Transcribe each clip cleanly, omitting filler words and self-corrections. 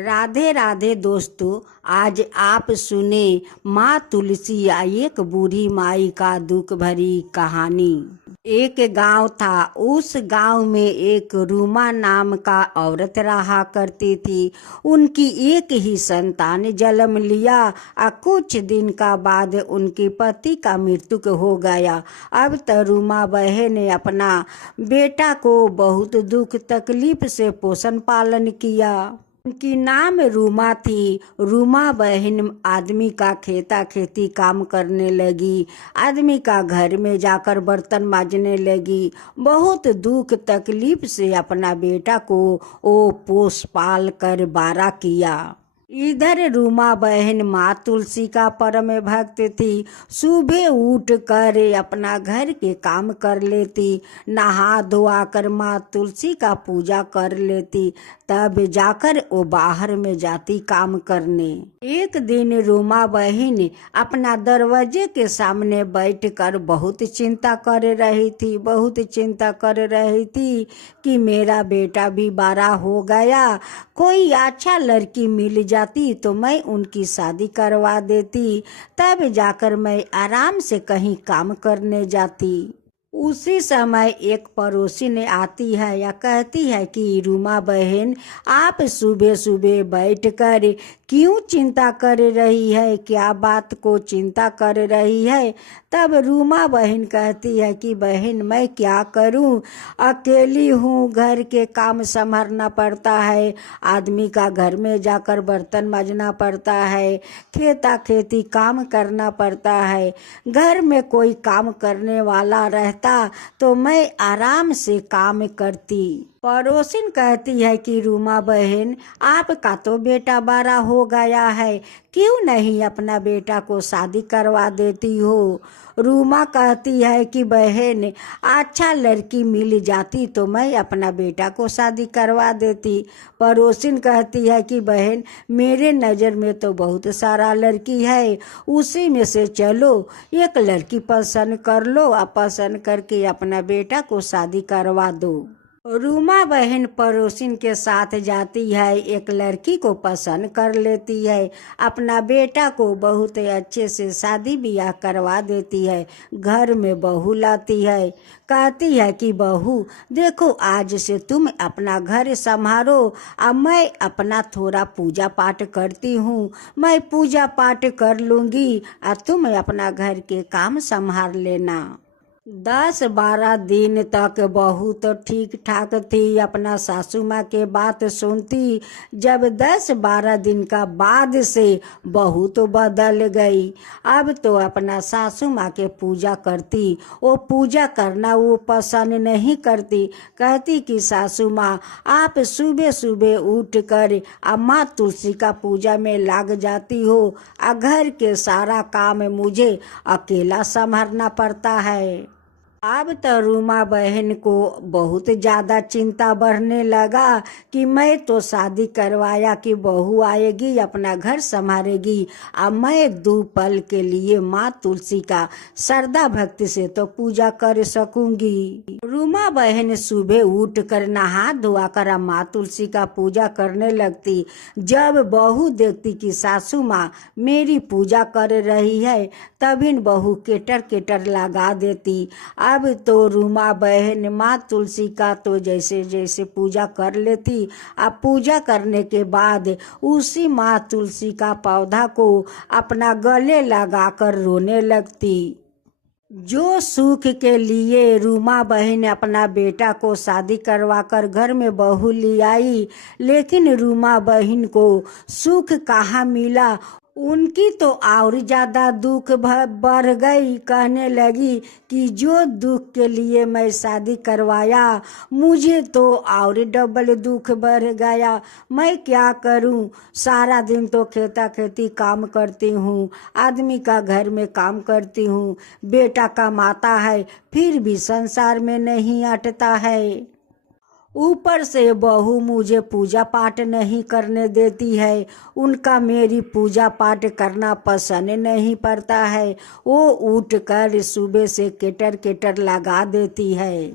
राधे राधे दोस्तों, आज आप सुने माँ तुलसी या एक बूढ़ी माई का दुख भरी कहानी। एक गांव था। उस गांव में एक रूमा नाम का औरत रहा करती थी। उनकी एक ही संतान जन्म लिया और कुछ दिन का बाद उनके पति का मृत्यु हो गया। अब तो रूमा बहन ने अपना बेटा को बहुत दुख तकलीफ से पोषण पालन किया। उनकी नाम रूमा थी। रूमा बहन आदमी का खेता खेती काम करने लगी। आदमी का घर में जाकर बर्तन मांजने लगी। बहुत दुख तकलीफ से अपना बेटा को वो पोस पाल कर बड़ा किया। इधर रूमा बहन माँ तुलसी का परम भक्त थी। सुबह उठ कर अपना घर के काम कर लेती, नहा धोआ कर माँ तुलसी का पूजा कर लेती, तब जाकर वो बाहर में जाती काम करने। एक दिन रूमा बहन अपना दरवाजे के सामने बैठकर बहुत चिंता कर रही थी कि मेरा बेटा भी बड़ा हो गया, कोई अच्छा लड़की मिल जाती तो मैं उनकी शादी करवा देती, तब जाकर मैं आराम से कहीं काम करने जाती। उसी समय एक पड़ोसी ने आती है या कहती है कि रूमा बहन, आप सुबह सुबह बैठकर क्यों चिंता कर रही है, क्या बात को चिंता कर रही है। तब रूमा बहन कहती है कि बहन मैं क्या करूं, अकेली हूं, घर के काम संभालना पड़ता है, आदमी का घर में जाकर बर्तन मांजना पड़ता है, खेता खेती काम करना पड़ता है, घर में कोई काम करने वाला रहता तो मैं आराम से काम करती। पड़ोसिन कहती है कि रूमा बहन, आपका तो बेटा बड़ा हो गया है, क्यों नहीं अपना बेटा को शादी करवा देती हो। रूमा कहती है कि बहन, अच्छा लड़की मिल जाती तो मैं अपना बेटा को शादी करवा देती। पड़ोसिन कहती है कि बहन, मेरे नज़र में तो बहुत सारा लड़की है, उसी में से चलो एक लड़की पसंद कर लो और पसंद करके अपना बेटा को शादी करवा दो। रूमा बहन पड़ोसिन के साथ जाती है, एक लड़की को पसंद कर लेती है, अपना बेटा को बहुत अच्छे से शादी ब्याह करवा देती है, घर में बहू लाती है। कहती है कि बहू देखो, आज से तुम अपना घर संभालो और मैं अपना थोड़ा पूजा पाठ करती हूँ, मैं पूजा पाठ कर लूँगी और तुम अपना घर के काम संभाल लेना। 10-12 दिन तक बहू तो ठीक ठाक थी, अपना सासू माँ के बात सुनती। जब 10-12 दिन का बाद से बहू तो बदल गई। अब तो अपना सासू माँ के पूजा करती, वो पूजा करना वो पसंद नहीं करती। कहती कि सासू माँ, आप सुबह सुबह उठ कर माँ तुलसी का पूजा में लग जाती हो, घर के सारा काम मुझे अकेला संभालना पड़ता है। अब तो रूमा बहन को बहुत ज़्यादा चिंता बढ़ने लगा कि मैं तो शादी करवाया कि बहू आएगी, अपना घर संभालेगी, अब मैं 2 पल के लिए माँ तुलसी का श्रद्धा भक्ति से तो पूजा कर सकूंगी। रूमा बहन सुबह उठ कर नहा धोआ कर माँ तुलसी का पूजा करने लगती। जब बहू देखती कि सासू माँ मेरी पूजा कर रही है, तभी बहू केटर केटर लगा देती। अब तो रूमा बहन माँ तुलसी का तो जैसे जैसे पूजा कर लेती। अब पूजा करने के बाद उसी माँ तुलसी का पौधा को अपना गले लगाकर रोने लगती। जो सुख के लिए रूमा बहन अपना बेटा को शादी करवाकर घर में बहू ले आई, लेकिन रूमा बहन को सुख कहाँ मिला। उनकी तो और ज़्यादा दुख बढ़ गई। कहने लगी कि जो दुख के लिए मैं शादी करवाया, मुझे तो और डबल दुख बढ़ गया। मैं क्या करूं, सारा दिन तो खेता खेती काम करती हूं, आदमी का घर में काम करती हूं, बेटा कमाता है फिर भी संसार में नहीं अटता है, ऊपर से बहू मुझे पूजा पाठ नहीं करने देती है, उनका मेरी पूजा पाठ करना पसंद नहीं पड़ता है, वो उठ कर सुबह से केटर केटर लगा देती है।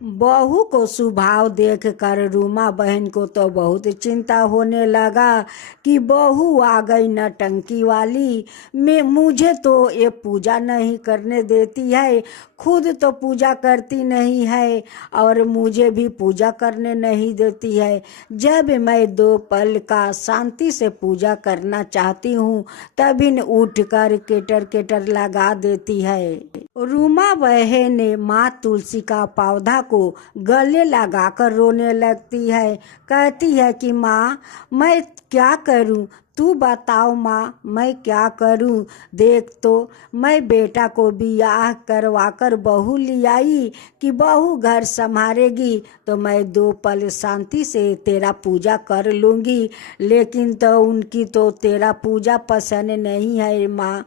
बहू को स्वभाव देखकर रूमा बहन को तो बहुत चिंता होने लगा कि बहू आ गई नटंकी वाली। मैं मुझे तो ये पूजा नहीं करने देती है, खुद तो पूजा करती नहीं है और मुझे भी पूजा करने नहीं देती है। जब मैं 2 पल का शांति से पूजा करना चाहती हूँ तभी न उठ कर केटर केटर लगा देती है। रूमा बहन ने माँ तुलसी का पौधा को गले लगाकर रोने लगती है। कहती है कि माँ मैं क्या करूँ, तू बताओ माँ मैं क्या करूँ। देख तो मैं बेटा को बियाह करवाकर बहू लियाई कि बहू घर संभालेगी तो मैं 2 पल शांति से तेरा पूजा कर लूँगी, लेकिन तो उनकी तो तेरा पूजा पसंद नहीं है माँ,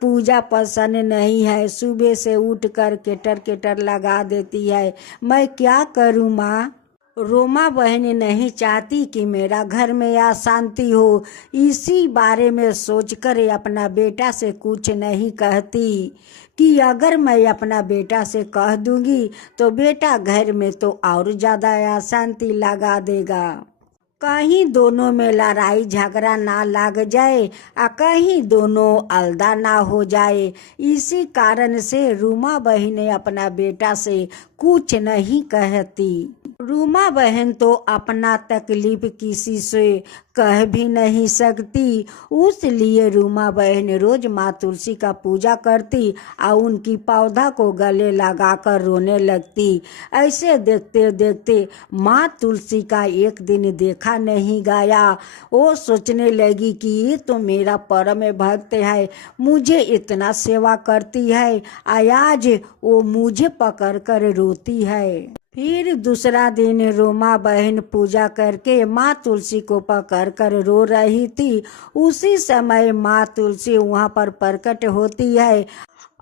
पूजा पसंद नहीं है। सुबह से उठकर केटर केटर लगा देती है, मैं क्या करूँ माँ। रोमा बहन नहीं चाहती कि मेरा घर में अशांति हो। इसी बारे में सोचकर अपना बेटा से कुछ नहीं कहती कि अगर मैं अपना बेटा से कह दूंगी तो बेटा घर में तो और ज़्यादा अशांति लगा देगा। कहीं दोनों में लड़ाई झगड़ा ना लग जाए और कहीं दोनों अलदा ना हो जाए। इसी कारण से रूमा बहन ने अपना बेटा से कुछ नहीं कहती। रूमा बहन तो अपना तकलीफ किसी से कह भी नहीं सकती, उसलिए रूमा बहन रोज माँ तुलसी का पूजा करती और उनकी पौधा को गले लगाकर रोने लगती। ऐसे देखते देखते माँ तुलसी का एक दिन देखा नहीं गया। वो सोचने लगी कि ये तो मेरा परम भक्त है, मुझे इतना सेवा करती है, आज वो मुझे पकड़ कर रोती है। फिर दूसरा दिन रोमा बहन पूजा करके माँ तुलसी को पकड़ कर रो रही थी। उसी समय माँ तुलसी वहाँ पर प्रकट होती है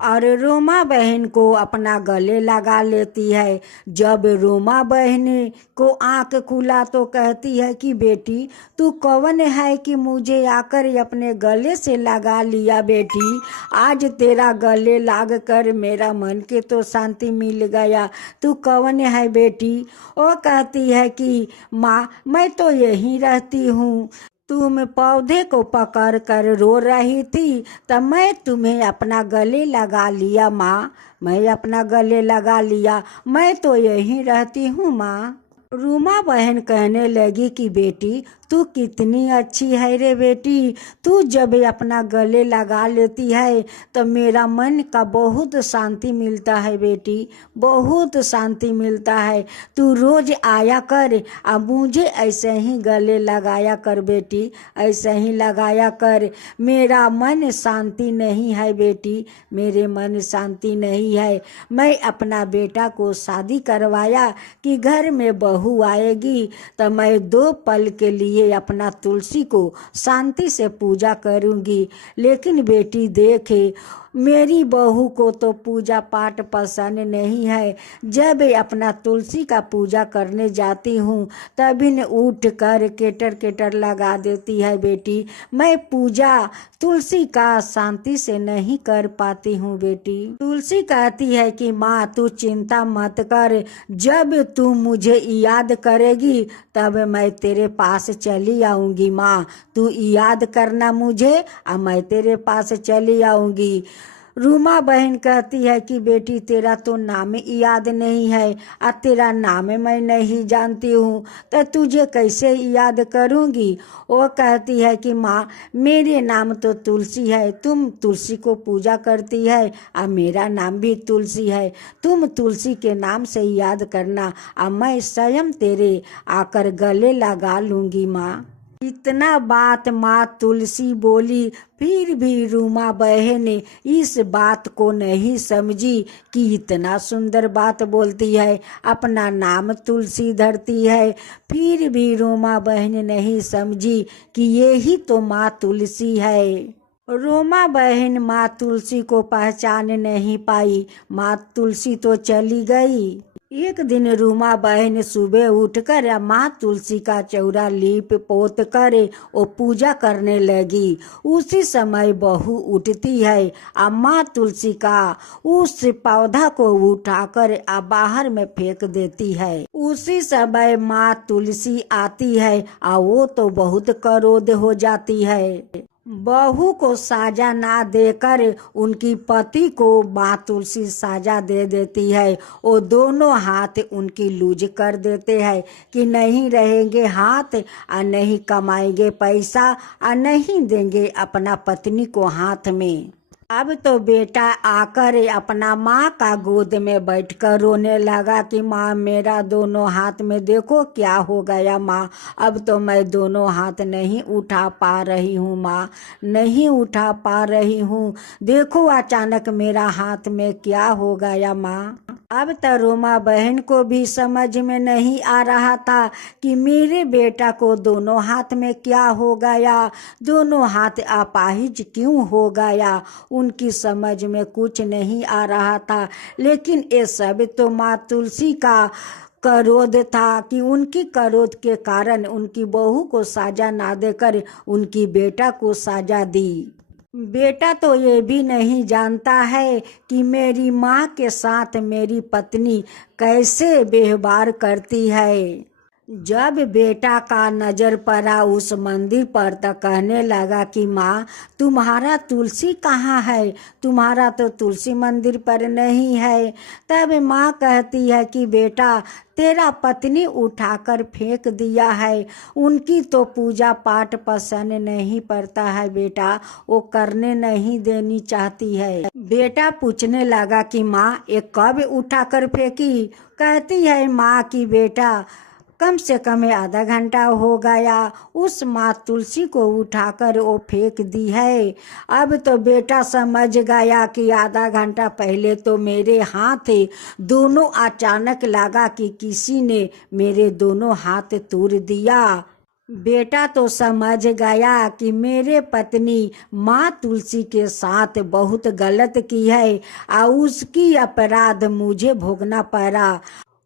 और रोमा बहन को अपना गले लगा लेती है। जब रोमा बहन को आंख खुला तो कहती है कि बेटी तू कौन है कि मुझे आकर अपने गले से लगा लिया। बेटी आज तेरा गले लाग कर मेरा मन के तो शांति मिल गया, तू कौन है बेटी। वो कहती है कि माँ मैं तो यहीं रहती हूँ, तुम पौधे को पकड़ कर रो रही थी तब मैं तुम्हें अपना गले लगा लिया माँ, मैं अपना गले लगा लिया, मैं तो यहीं रहती हूँ माँ। रूमा बहन कहने लगी कि बेटी तू कितनी अच्छी है रे बेटी, तू जब अपना गले लगा लेती है तो मेरा मन का बहुत शांति मिलता है बेटी, बहुत शांति मिलता है। तू रोज आया कर अब मुझे ऐसे ही गले लगाया कर बेटी, ऐसे ही लगाया कर। मेरा मन शांति नहीं है बेटी, मेरे मन शांति नहीं है। मैं अपना बेटा को शादी करवाया कि घर में बहू आएगी तो मैं 2 पल के लिए अपना तुलसी को शांति से पूजा करूंगी, लेकिन बेटी देखे मेरी बहू को तो पूजा पाठ पसंद नहीं है। जब अपना तुलसी का पूजा करने जाती हूँ तभी न उठ कर केटर केटर लगा देती है। बेटी मैं पूजा तुलसी का शांति से नहीं कर पाती हूँ बेटी। तुलसी कहती है कि माँ तू चिंता मत कर, जब तू मुझे याद करेगी तब मैं तेरे पास चली आऊंगी माँ, तू याद करना मुझे और मैं तेरे पास चली आऊंगी। रूमा बहन कहती है कि बेटी तेरा तो नाम याद नहीं है और तेरा नाम मैं नहीं जानती हूँ तो तुझे कैसे याद करूँगी। वो कहती है कि माँ मेरे नाम तो तुलसी है, तुम तुलसी को पूजा करती है और मेरा नाम भी तुलसी है, तुम तुलसी के नाम से याद करना और मैं स्वयं तेरे आकर गले लगा लूँगी माँ। इतना बात माँ तुलसी बोली, फिर भी रूमा बहन इस बात को नहीं समझी कि इतना सुंदर बात बोलती है, अपना नाम तुलसी धरती है। फिर भी रूमा बहन नहीं समझी कि ये ही तो माँ तुलसी है। रोमा बहन माँ तुलसी को पहचान नहीं पाई, माँ तुलसी तो चली गई। एक दिन रूमा बहन सुबह उठकर माँ तुलसी का चौरा लीप पोत कर वो पूजा करने लगी। उसी समय बहू उठती है और माँ तुलसी का उस पौधा को उठाकर बाहर में फेंक देती है। उसी समय माँ तुलसी आती है और वो तो बहुत क्रोध हो जाती है। बहू को साजा ना देकर उनकी पति को माँ तुलसी साजा दे देती है। वो दोनों हाथ उनकी लूज कर देते हैं कि नहीं रहेंगे हाथ और नहीं कमाएंगे पैसा और नहीं देंगे अपना पत्नी को हाथ में। अब तो बेटा आकर अपना माँ का गोद में बैठकर रोने लगा कि माँ मेरा दोनों हाथ में देखो क्या हो गया माँ, अब तो मैं दोनों हाथ नहीं उठा पा रही हूँ माँ, नहीं उठा पा रही हूँ, देखो अचानक मेरा हाथ में क्या हो गया माँ। अब तो रोमा बहन को भी समझ में नहीं आ रहा था कि मेरे बेटा को दोनों हाथ में क्या हो गया, दोनों हाथ अपाहिज क्यों हो गया, उनकी समझ में कुछ नहीं आ रहा था। लेकिन ये सब तो माँ तुलसी का क्रोध था कि उनकी क्रोध के कारण उनकी बहू को साजा ना देकर उनकी बेटा को साजा दी। बेटा तो ये भी नहीं जानता है कि मेरी माँ के साथ मेरी पत्नी कैसे व्यवहार करती है। जब बेटा का नजर पड़ा उस मंदिर पर तो कहने लगा कि माँ तुम्हारा तुलसी कहाँ है, तुम्हारा तो तुलसी मंदिर पर नहीं है। तब माँ कहती है कि बेटा तेरा पत्नी उठाकर फेंक दिया है, उनकी तो पूजा पाठ पसंद नहीं पड़ता है बेटा, वो करने नहीं देनी चाहती है। बेटा पूछने लगा कि माँ ये कब उठाकर फेंकी। कहती है माँ कि बेटा कम से कम आधा घंटा हो गया, उस माँ तुलसी को उठाकर वो फेंक दी है। अब तो बेटा समझ गया कि आधा घंटा पहले तो मेरे हाथ दोनों अचानक लगा कि किसी ने मेरे दोनों हाथ तोड़ दिया। बेटा तो समझ गया कि मेरे पत्नी माँ तुलसी के साथ बहुत गलत की है और उसकी अपराध मुझे भोगना पड़ा,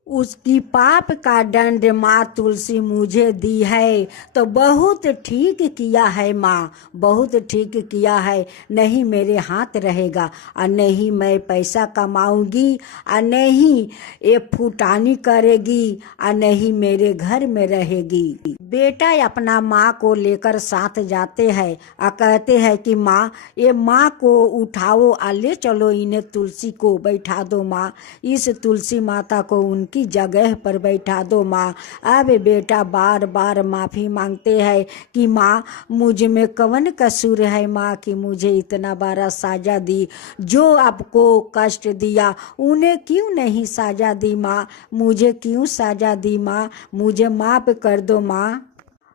उसकी पाप का दंड माँ तुलसी मुझे दी है। तो बहुत ठीक किया है माँ, बहुत ठीक किया है, नहीं मेरे हाथ रहेगा और नहीं मैं पैसा कमाऊंगी और नहीं ये फूटानी करेगी और नहीं मेरे घर में रहेगी। बेटा अपना माँ को लेकर साथ जाते हैं और कहते हैं कि माँ ये माँ को उठाओ और ले चलो, इन्हें तुलसी को बैठा दो माँ, इस तुलसी माता को उनकी जगह पर बैठा दो माँ। अब बेटा बार बार माफी मांगते हैं कि माँ मुझ में कौन कसूर है माँ कि मुझे इतना बड़ा साजा दी, जो आपको कष्ट दिया उन्हें क्यों नहीं साजा दी माँ, मुझे क्यों साजा दी माँ, मुझे माफ कर दो माँ।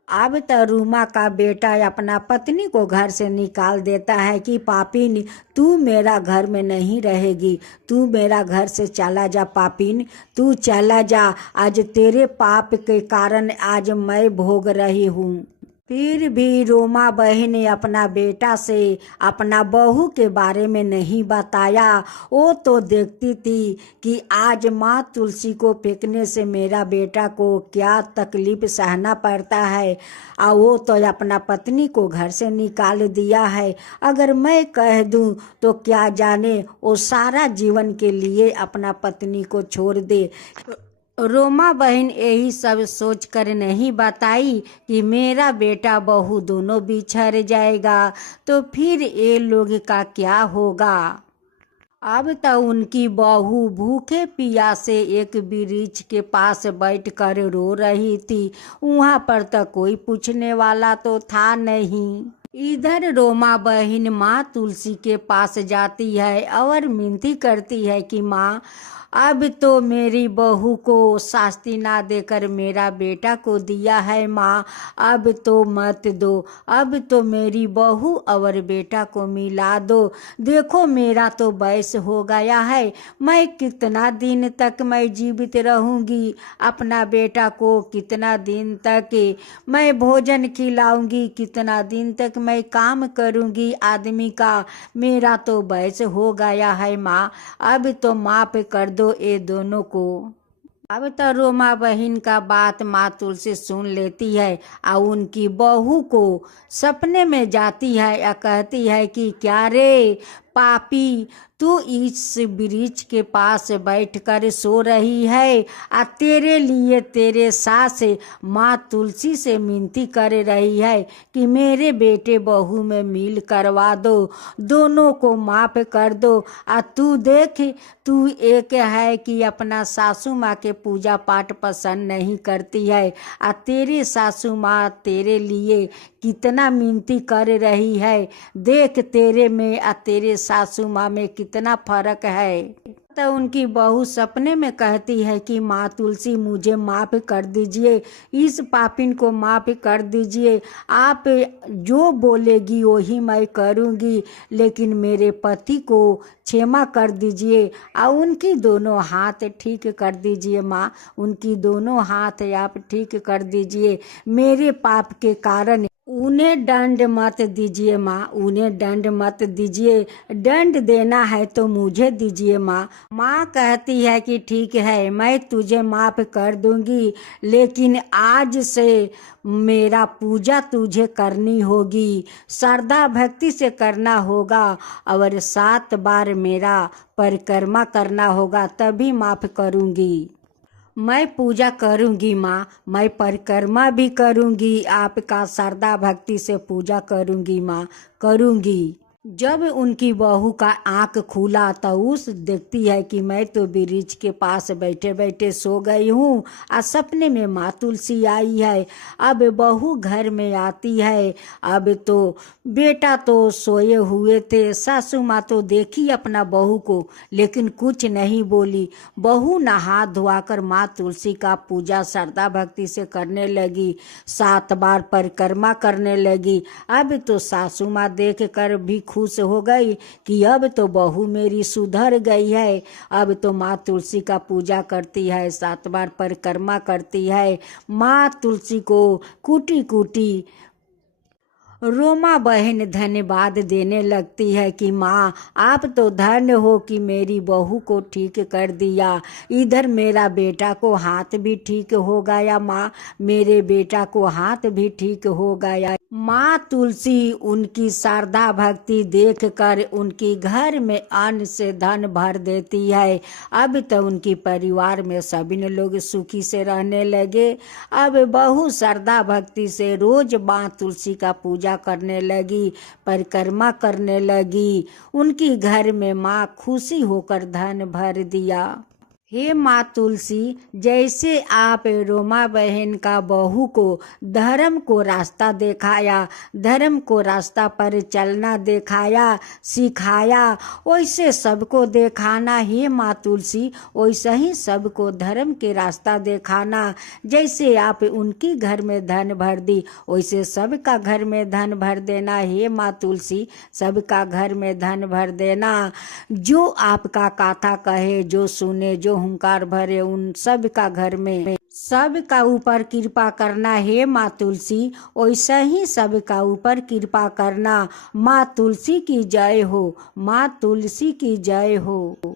अब तो रूमा का बेटा अपना पत्नी को घर से निकाल देता है कि पापिन तू मेरा घर में नहीं रहेगी, तू मेरा घर से चला जा पापिन, तू चला जा, आज तेरे पाप के कारण आज मैं भोग रही हूँ। फिर भी रोमा बहन ने अपना बेटा से अपना बहू के बारे में नहीं बताया। वो तो देखती थी कि आज माँ तुलसी को फेंकने से मेरा बेटा को क्या तकलीफ सहना पड़ता है और वो तो अपना पत्नी को घर से निकाल दिया है। अगर मैं कह दूं तो क्या जाने वो सारा जीवन के लिए अपना पत्नी को छोड़ दे। रोमा बहन यही सब सोच कर नहीं बताई कि मेरा बेटा बहू दोनों बिछड़ जाएगा तो फिर ये लोग का क्या होगा। अब तो उनकी बहू भूखे प्यासे एक वृक्ष के पास बैठकर रो रही थी, वहाँ पर तो कोई पूछने वाला तो था नहीं। इधर रोमा बहन माँ तुलसी के पास जाती है और विनती करती है कि माँ अब तो मेरी बहू को शास्ति ना देकर मेरा बेटा को दिया है माँ, अब तो मत दो, अब तो मेरी बहू और बेटा को मिला दो। देखो मेरा तो वयस हो गया है, मैं कितना दिन तक मैं जीवित रहूंगी, अपना बेटा को कितना दिन तक मैं भोजन खिलाऊंगी, कितना दिन तक मैं काम करूंगी आदमी का, मेरा तो वयस हो गया है माँ, अब तो माफ कर दो ये दोनों को। अब तो रोमा बहन का बात माँ तुलसी सुन लेती है और उनकी बहू को सपने में जाती है या कहती है कि क्या रे पापी, तू इस वृक्ष के पास बैठकर सो रही है और तेरे लिए तेरे सास माँ तुलसी से मिनती कर रही है कि मेरे बेटे बहू में मिल करवा दो, दोनों को माफ कर दो। और तू देख, तू एक है कि अपना सासू माँ के पूजा पाठ पसंद नहीं करती है और तेरे सासू माँ तेरे लिए कितना मिनती कर रही है, देख तेरे में और तेरे सासू माँ में कितना फर्क है। तो उनकी बहू सपने में कहती है कि माँ तुलसी मुझे माफ़ कर दीजिए, इस पापिन को माफ़ कर दीजिए, आप जो बोलेगी वही मैं करूँगी, लेकिन मेरे पति को क्षमा कर दीजिए और उनकी दोनों हाथ ठीक कर दीजिए माँ, उनकी दोनों हाथ आप ठीक कर दीजिए, मेरे पाप के कारण उन्हें दंड मत दीजिए माँ, उन्हें दंड मत दीजिए, दंड देना है तो मुझे दीजिए माँ। माँ कहती है कि ठीक है मैं तुझे माफ कर दूंगी, लेकिन आज से मेरा पूजा तुझे करनी होगी, श्रद्धा भक्ति से करना होगा और 7 बार मेरा परिक्रमा करना होगा, तभी माफ करूंगी। मैं पूजा करूंगी माँ, मैं परिक्रमा भी करूंगी, आपका श्रद्धा भक्ति से पूजा करूंगी माँ, करूंगी। जब उनकी बहू का आंख खुला तो उस देखती है कि मैं तो वृक्ष के पास बैठे बैठे सो गई हूँ और सपने में माँ तुलसी आई है। अब बहू घर में आती है, अब तो बेटा तो सोए हुए थे, सासू माँ तो देखी अपना बहू को लेकिन कुछ नहीं बोली। बहू नहा धोआकर माँ तुलसी का पूजा श्रद्धा भक्ति से करने लगी, 7 बार परिक्रमा करने लगी। अब तो सासू माँ देख कर भी खुश हो गई कि अब तो बहू मेरी सुधर गई है। अब तो माँ तुलसी का पूजा करती है, 7 बार परिक्रमा करती है। माँ तुलसी को कूटी कूटी रोमा बहन धन्यवाद देने लगती है कि माँ आप तो धन्य हो कि मेरी बहू को ठीक कर दिया, इधर मेरा बेटा को हाथ भी ठीक हो गया माँ, मेरे बेटा को हाथ भी ठीक हो गया। माँ तुलसी उनकी श्रद्धा भक्ति देखकर उनकी घर में अन्न से धन भर देती है। अब तो उनकी परिवार में सभी लोग सुखी से रहने लगे। अब बहू श्रद्धा भक्ति से रोज माँ तुलसी का पूजा करने लगी, परिक्रमा करने लगी, उनकी घर में माँ खुशी होकर धन भर दिया। हे माँ तुलसी, जैसे आप रोमा बहन का बहू को धर्म को रास्ता दिखाया, धर्म को रास्ता पर चलना दिखाया, सिखाया, वैसे सबको दिखाना। हे माँ तुलसी, वैसे ही सबको धर्म के रास्ता दिखाना। जैसे आप उनकी घर में धन भर दी, वैसे सबका घर में धन भर देना। हे माँ तुलसी, सबका घर में धन भर देना। जो आपका कथा कहे, जो सुने, जो हुंकार भरे, उन सब का घर में सब का ऊपर कृपा करना। हे माँ तुलसी, वैसा ही सब का ऊपर कृपा करना। माँ तुलसी की जय हो, माँ तुलसी की जय हो।